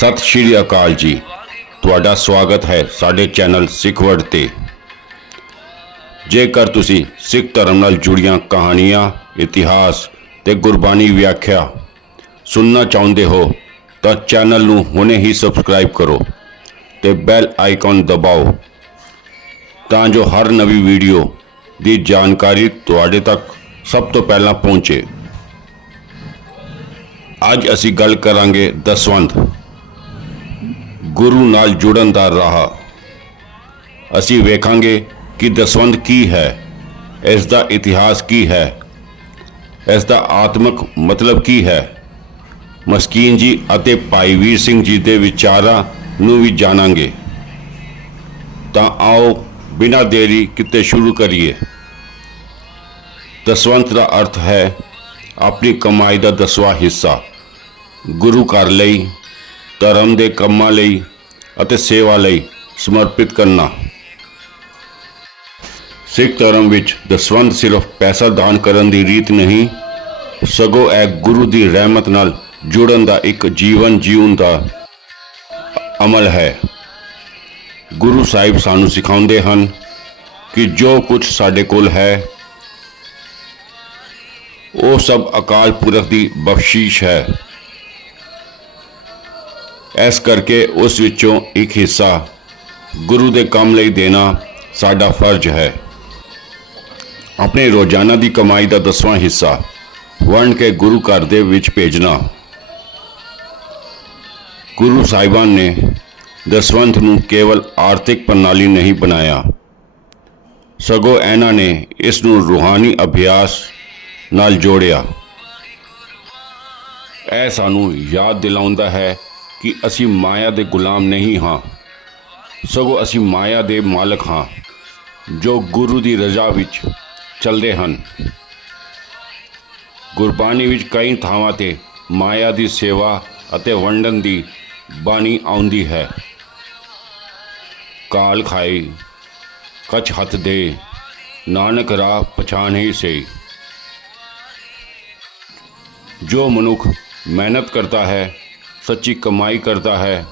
ਸਤਿ ਸ਼੍ਰੀ ਅਕਾਲ ਜੀ। ਤੁਹਾਡਾ ਸਵਾਗਤ ਹੈ ਸਾਡੇ ਚੈਨਲ ਸਿੱਖ ਵਰਡ ਤੇ। ਜੇਕਰ ਤੁਸੀਂ ਸਿੱਖ ਧਰਮ ਨਾਲ ਜੁੜੀਆਂ ਕਹਾਣੀਆਂ, ਇਤਿਹਾਸ ਤੇ ਗੁਰਬਾਣੀ ਵਿਆਖਿਆ ਸੁਣਨਾ ਚਾਹੁੰਦੇ ਹੋ, ਤਾਂ ਚੈਨਲ ਨੂੰ ਹੁਣੇ ਹੀ ਸਬਸਕ੍ਰਾਈਬ ਕਰੋ ਤੇ ਬੈਲ ਆਈਕਨ ਦਬਾਓ ਤਾਂ ਜੋ ਹਰ ਨਵੀਂ ਵੀਡੀਓ ਦੀ ਜਾਣਕਾਰੀ ਤੁਹਾਡੇ ਤੱਕ ਸਭ ਤੋਂ ਪਹਿਲਾਂ ਪਹੁੰਚੇ। ਅੱਜ ਅਸੀਂ ਗੱਲ ਕਰਾਂਗੇ ਦਸਵੰਧ। ਗੁਰੂ ਨਾਲ ਜੁੜਨ ਦਾ ਰਾਹ। ਅਸੀਂ ਵੇਖਾਂਗੇ ਕਿ ਦਸਵੰਧ ਕੀ ਹੈ, ਇਸ ਦਾ ਇਤਿਹਾਸ ਕੀ ਹੈ, ਇਸ ਦਾ ਆਤਮਿਕ ਮਤਲਬ ਕੀ ਹੈ। ਮਸਕੀਨ ਜੀ ਅਤੇ ਭਾਈ ਵੀਰ ਸਿੰਘ ਜੀ ਦੇ ਵਿਚਾਰਾਂ ਨੂੰ ਵੀ ਜਾਣਾਂਗੇ। ਤਾਂ ਆਓ ਬਿਨਾਂ ਦੇਰੀ ਕਿਤੇ ਸ਼ੁਰੂ ਕਰੀਏ। ਦਸਵੰਤ ਦਾ ਅਰਥ ਹੈ ਆਪਣੀ ਕਮਾਈ ਦਾ ਦਸਵਾਂ ਹਿੱਸਾ। ਗੁਰੂ ਘਰ ਲਈ ਧਰਮ ਦੇ ਕੰਮਾਂ ਲਈ ਅਤੇ ਸੇਵਾ ਲਈ ਸਮਰਪਿਤ ਕਰਨਾ। ਸਿੱਖ ਧਰਮ ਵਿੱਚ ਦਸਵੰਧ ਸਿਰਫ ਪੈਸਾ ਦਾਨ ਕਰਨ ਦੀ ਰੀਤ ਨਹੀਂ, ਸਗੋਂ ਇਹ ਗੁਰੂ ਦੀ ਰਹਿਮਤ ਨਾਲ ਜੁੜਨ ਦਾ ਇੱਕ ਜੀਵਨ ਜੀਉਣ ਦਾ ਅਮਲ ਹੈ। ਗੁਰੂ ਸਾਹਿਬ ਸਾਨੂੰ ਸਿਖਾਉਂਦੇ ਹਨ ਕਿ ਜੋ ਕੁਝ ਸਾਡੇ ਕੋਲ ਹੈ, ਉਹ ਸਭ ਅਕਾਲ ਪੁਰਖ ਦੀ ਬਖਸ਼ਿਸ਼ ਹੈ। ਇਸ ਕਰਕੇ ਉਸ ਵਿੱਚੋਂ ਇੱਕ ਹਿੱਸਾ ਗੁਰੂ ਦੇ ਕੰਮ ਲਈ ਦੇਣਾ ਸਾਡਾ ਫਰਜ਼ ਹੈ। ਆਪਣੇ ਰੋਜ਼ਾਨਾ ਦੀ ਕਮਾਈ ਦਾ ਦਸਵਾਂ ਹਿੱਸਾ ਵੰਡ ਕੇ ਗੁਰੂ ਘਰ ਦੇ ਵਿੱਚ ਭੇਜਣਾ। ਗੁਰੂ ਸਾਹਿਬਾਨ ਨੇ ਦਸਵੰਤ ਨੂੰ ਕੇਵਲ ਆਰਥਿਕ ਪ੍ਰਣਾਲੀ ਨਹੀਂ ਬਣਾਇਆ। ਸਗੋਂ ਇਹਨਾਂ ਨੇ ਇਸ ਨੂੰ ਰੂਹਾਨੀ ਅਭਿਆਸ ਨਾਲ ਜੋੜਿਆ। ਇਹ ਸਾਨੂੰ ਯਾਦ ਦਿਲਾਉਂਦਾ ਹੈ ਕਿ ਅਸੀਂ ਮਾਇਆ ਦੇ ਗੁਲਾਮ ਨਹੀਂ ਹਾਂ। ਸਗੋਂ ਅਸੀਂ ਮਾਇਆ ਦੇ ਮਾਲਕ ਹਾਂ, ਜੋ ਗੁਰੂ ਦੀ ਰਜ਼ਾ ਵਿੱਚ ਚੱਲਦੇ ਹਨ। ਗੁਰਬਾਣੀ ਵਿੱਚ ਕਈ ਥਾਵਾਂ ਤੇ ਮਾਇਆ ਦੀ ਸੇਵਾ ਅਤੇ ਵੰਡਨ ਦੀ ਬਾਣੀ ਆਉਂਦੀ ਹੈ। ਕਾਲ ਖਾਈ, ਕਛ ਹੱਥ ਦੇ, ਨਾਨਕ ਰਾਹ ਪਛਾਣ ਸੇ ਜੋ ਮਨੁੱਖ ਮਿਹਨਤ ਕਰਦਾ ਹੈ ਸੱਚੀ ਕਮਾਈ ਕਰਦਾ ਹੈ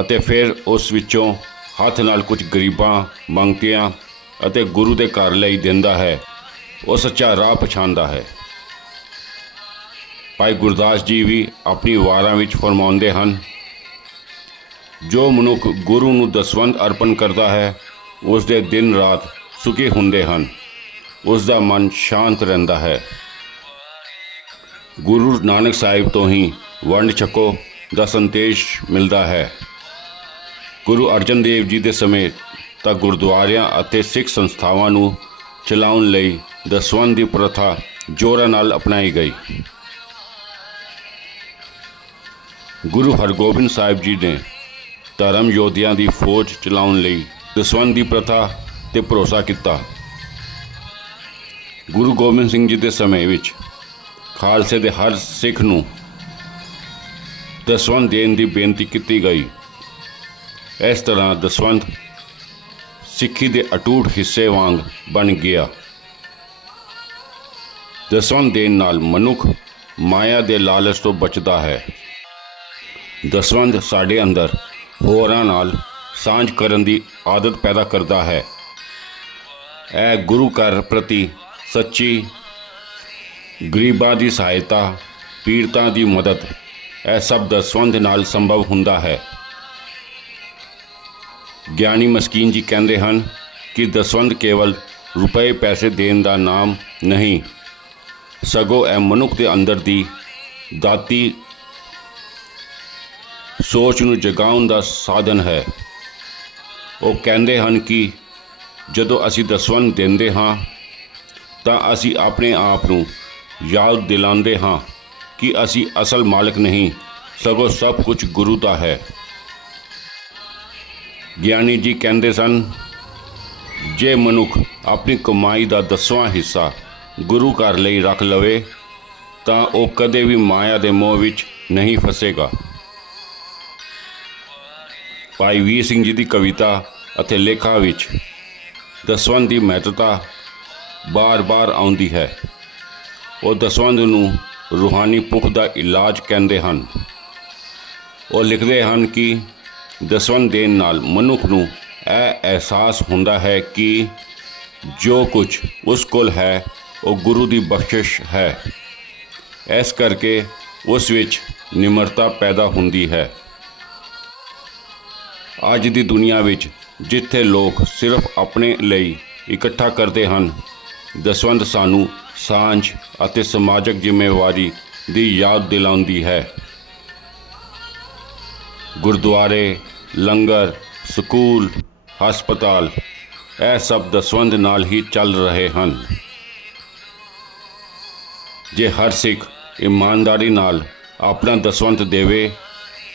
ਅਤੇ ਫਿਰ ਉਸ ਵਿੱਚੋਂ ਹੱਥ ਨਾਲ ਕੁਝ ਗਰੀਬਾਂ, ਮੰਗਤਿਆਂ ਅਤੇ ਗੁਰੂ ਦੇ ਘਰ ਲਈ ਦਿੰਦਾ ਹੈ। ਉਹ ਸੱਚਾ ਰਾਹ ਪਛਾਣਦਾ ਹੈ। ਭਾਈ ਗੁਰਦਾਸ ਜੀ ਵੀ ਆਪਣੀ ਵਾਰਾਂ ਵਿੱਚ ਫਰਮਾਉਂਦੇ ਹਨ, ਜੋ ਮਨੁੱਖ ਗੁਰੂ ਨੂੰ ਦਸਵੰਧ ਅਰਪਣ ਕਰਦਾ ਹੈ, ਉਸ ਦੇ ਦਿਨ ਰਾਤ ਸੁਖੀ ਹੁੰਦੇ ਹਨ। ਉਸ ਦਾ ਮਨ ਸ਼ਾਂਤ ਰਹਿੰਦਾ ਹੈ। ਗੁਰੂ ਨਾਨਕ ਸਾਹਿਬ ਤੋਂ ਹੀ ਵੰਡ ਛਕੋ, ਦਾ ਸੰਦੇਸ਼ ਮਿਲਦਾ ਹੈ। ਗੁਰੂ ਅਰਜਨ ਦੇਵ ਜੀ ਦੇ ਸਮੇਂ ਤਾਂ ਗੁਰਦੁਆਰਿਆਂ ਅਤੇ ਸਿੱਖ ਸੰਸਥਾਵਾਂ ਨੂੰ ਚਲਾਉਣ ਲਈ ਦਸਵੰਧ ਦੀ ਪ੍ਰਥਾ ਜੋਰਾਂ ਨਾਲ ਅਪਣਾਈ ਗਈ। ਗੁਰੂ ਹਰਗੋਬਿੰਦ ਸਾਹਿਬ ਜੀ ਨੇ ਧਰਮ ਯੋਧਿਆਂ ਦੀ ਫੌਜ ਚਲਾਉਣ ਲਈ ਦਸਵੰਧ ਦੀ ਪ੍ਰਥਾ ਤੇ ਭਰੋਸਾ ਕੀਤਾ। ਗੁਰੂ ਗੋਬਿੰਦ ਸਿੰਘ ਜੀ ਦੇ ਸਮੇਂ ਵਿੱਚ ਖਾਲਸੇ ਦੇ ਹਰ ਸਿੱਖ ਨੂੰ ਦਸਵੰਧ ਦੇਣ ਦੀ ਬੇਨਤੀ ਕੀਤੀ ਗਈ। ਇਸ ਤਰ੍ਹਾਂ ਦਸਵੰਧ ਸਿੱਖੀ ਦੇ ਅਟੂਟ ਹਿੱਸੇ ਵਾਂਗ ਬਣ ਗਿਆ। ਦਸਵੰਧ ਦੇਣ ਨਾਲ ਮਨੁੱਖ ਮਾਇਆ ਦੇ ਲਾਲਚ ਤੋਂ ਬਚਦਾ ਹੈ। ਦਸਵੰਧ ਸਾਡੇ ਅੰਦਰ ਹੋਰਾਂ ਨਾਲ ਸਾਂਝ ਕਰਨ ਦੀ ਆਦਤ ਪੈਦਾ ਕਰਦਾ ਹੈ। ਇਹ ਗੁਰੂ ਘਰ ਪ੍ਰਤੀ ਸੱਚੀ ਗਰੀਬਾਂ ਦੀ ਸਹਾਇਤਾ, ਪੀੜਤਾਂ ਦੀ ਮਦਦ ਇਹ ਸਭ ਦਸਵੰਧ ਨਾਲ ਸੰਭਵ ਹੁੰਦਾ ਹੈ। ਗਿਆਨੀ ਮਸਕੀਨ ਜੀ ਕਹਿੰਦੇ ਹਨ ਕਿ ਦਸਵੰਧ ਕੇਵਲ ਰੁਪਏ ਪੈਸੇ ਦੇਣ ਦਾ ਨਾਮ ਨਹੀਂ, ਸਗੋਂ ਇਹ ਮਨੁੱਖ ਦੇ ਅੰਦਰ ਦੀ ਦਾਤੀ ਸੋਚ ਨੂੰ ਜਗਾਉਣ ਦਾ ਸਾਧਨ ਹੈ। ਉਹ ਕਹਿੰਦੇ ਹਨ ਕਿ ਜਦੋਂ ਅਸੀਂ ਦਸਵੰਧ ਦਿੰਦੇ ਹਾਂ, ਤਾਂ ਅਸੀਂ ਆਪਣੇ ਆਪ ਨੂੰ ਯਾਦ ਦਿਲਾਉਂਦੇ ਹਾਂ। ਕਿ ਅਸੀਂ ਅਸਲ ਮਾਲਕ ਨਹੀਂ, ਸਗੋਂ ਸਭ ਕੁਝ ਗੁਰੂ ਦਾ ਹੈ। ਗਿਆਨੀ ਜੀ ਕਹਿੰਦੇ ਸਨ, ਜੇ ਮਨੁੱਖ ਆਪਣੀ ਕਮਾਈ ਦਾ ਦਸਵਾਂ ਹਿੱਸਾ ਗੁਰੂ ਘਰ ਲਈ ਰੱਖ ਲਵੇ, ਤਾਂ ਉਹ ਕਦੇ ਵੀ ਮਾਇਆ ਦੇ ਮੋਹ ਵਿੱਚ ਨਹੀਂ ਫਸੇਗਾ। ਭਾਈ ਵੀਰ ਸਿੰਘ ਜੀ ਦੀ ਕਵਿਤਾ ਅਤੇ ਲੇਖਾਂ ਵਿੱਚ ਦਸਵੰਧ ਦੀ ਮਹੱਤਤਾ ਬਾਰ-ਬਾਰ ਆਉਂਦੀ ਹੈ। ਉਹ ਦਸਵੰਧ ਨੂੰ ਰੂਹਾਨੀ ਭੁੱਖ ਦਾ ਇਲਾਜ ਕਹਿੰਦੇ ਹਨ। ਉਹ ਲਿਖਦੇ ਹਨ ਕਿ ਦਸਵੰਧ ਦੇਣ ਨਾਲ ਮਨੁੱਖ ਨੂੰ ਇਹ ਅਹਿਸਾਸ ਹੁੰਦਾ ਹੈ ਕਿ ਜੋ ਕੁਝ ਉਸ ਕੋਲ ਹੈ, ਉਹ ਗੁਰੂ ਦੀ ਬਖਸ਼ਿਸ਼ ਹੈ। ਇਸ ਕਰਕੇ ਉਸ ਵਿੱਚ ਨਿਮਰਤਾ ਪੈਦਾ ਹੁੰਦੀ ਹੈ। ਅੱਜ ਦੀ ਦੁਨੀਆ ਵਿੱਚ ਜਿੱਥੇ ਲੋਕ ਸਿਰਫ ਆਪਣੇ ਲਈ ਇਕੱਠਾ ਕਰਦੇ ਹਨ ਦਸਵੰਧ ਸਾਨੂੰ ਸਾਂਝ ਅਤੇ ਸਮਾਜਿਕ ਜ਼ਿੰਮੇਵਾਰੀ ਦੀ ਯਾਦ ਦਿਲਾਉਂਦੀ ਹੈ। ਗੁਰਦੁਆਰੇ, ਲੰਗਰ, ਸਕੂਲ, ਹਸਪਤਾਲ, ਇਹ ਸਭ ਦਸਵੰਧ ਨਾਲ ਹੀ ਚੱਲ ਰਹੇ ਹਨ। ਜੇ ਹਰ ਸਿੱਖ ਇਮਾਨਦਾਰੀ ਨਾਲ ਆਪਣਾ ਦਸਵੰਧ ਦੇਵੇ,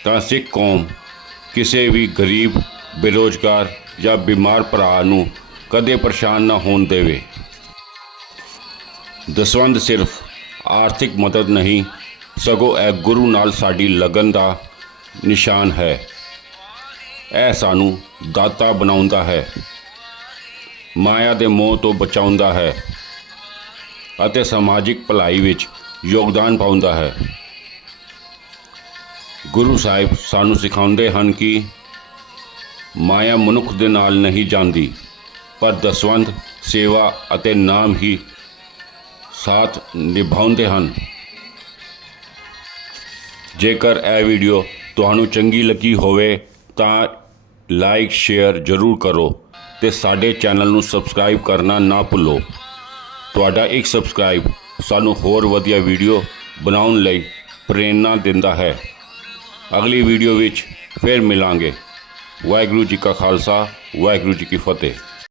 ਤਾਂ ਸਿੱਖ ਕੌਮ ਕਿਸੇ ਵੀ ਗਰੀਬ, ਬੇਰੋਜ਼ਗਾਰ ਜਾਂ ਬਿਮਾਰ ਭਰਾ ਨੂੰ ਕਦੇ ਪਰੇਸ਼ਾਨ ਨਾ ਹੋਣ ਦੇਵੇ। ਦਸਵੰਧ ਸਿਰਫ ਆਰਥਿਕ ਮਦਦ ਨਹੀਂ, ਸਗੋਂ ਇਹ ਗੁਰੂ ਨਾਲ ਸਾਡੀ ਲਗਨ ਦਾ ਨਿਸ਼ਾਨ ਹੈ। ਇਹ ਸਾਨੂੰ ਦਾਤਾ ਬਣਾਉਂਦਾ ਹੈ। ਮਾਇਆ ਦੇ ਮੋਹ ਤੋਂ ਬਚਾਉਂਦਾ ਹੈ ਅਤੇ ਸਮਾਜਿਕ ਭਲਾਈ ਵਿੱਚ ਯੋਗਦਾਨ ਪਾਉਂਦਾ ਹੈ। ਗੁਰੂ ਸਾਹਿਬ ਸਾਨੂੰ ਸਿਖਾਉਂਦੇ ਹਨ ਕਿ ਮਾਇਆ ਮਨੁੱਖ ਦੇ ਨਾਲ ਨਹੀਂ ਜਾਂਦੀ, ਪਰ ਦਸਵੰਧ, ਸੇਵਾ ਅਤੇ ਨਾਮ ਹੀ ਸਾਥ ਨਿਭਾਉਂਦੇ ਹਨ। ਜੇਕਰ ਇਹ ਵੀਡੀਓ ਤੁਹਾਨੂੰ ਚੰਗੀ ਲੱਗੀ ਹੋਵੇ, ਤਾਂ ਲਾਈਕ, ਸ਼ੇਅਰ ਜ਼ਰੂਰ ਕਰੋ ਤੇ ਸਾਡੇ ਚੈਨਲ ਨੂੰ ਸਬਸਕ੍ਰਾਈਬ ਕਰਨਾ ਨਾ ਭੁੱਲੋ। ਤੁਹਾਡਾ ਇੱਕ ਸਬਸਕ੍ਰਾਈਬ ਸਾਨੂੰ ਹੋਰ ਵਧੀਆ ਵੀਡੀਓ ਬਣਾਉਣ ਲਈ ਪ੍ਰੇਰਨਾ ਦਿੰਦਾ ਹੈ। ਅਗਲੀ ਵੀਡੀਓ ਵਿੱਚ ਫਿਰ ਮਿਲਾਂਗੇ। ਵਾਹਿਗੁਰੂ ਜੀ ਕਾ ਖਾਲਸਾ, ਵਾਹਿਗੁਰੂ ਜੀ ਕੀ ਫਤਿਹ।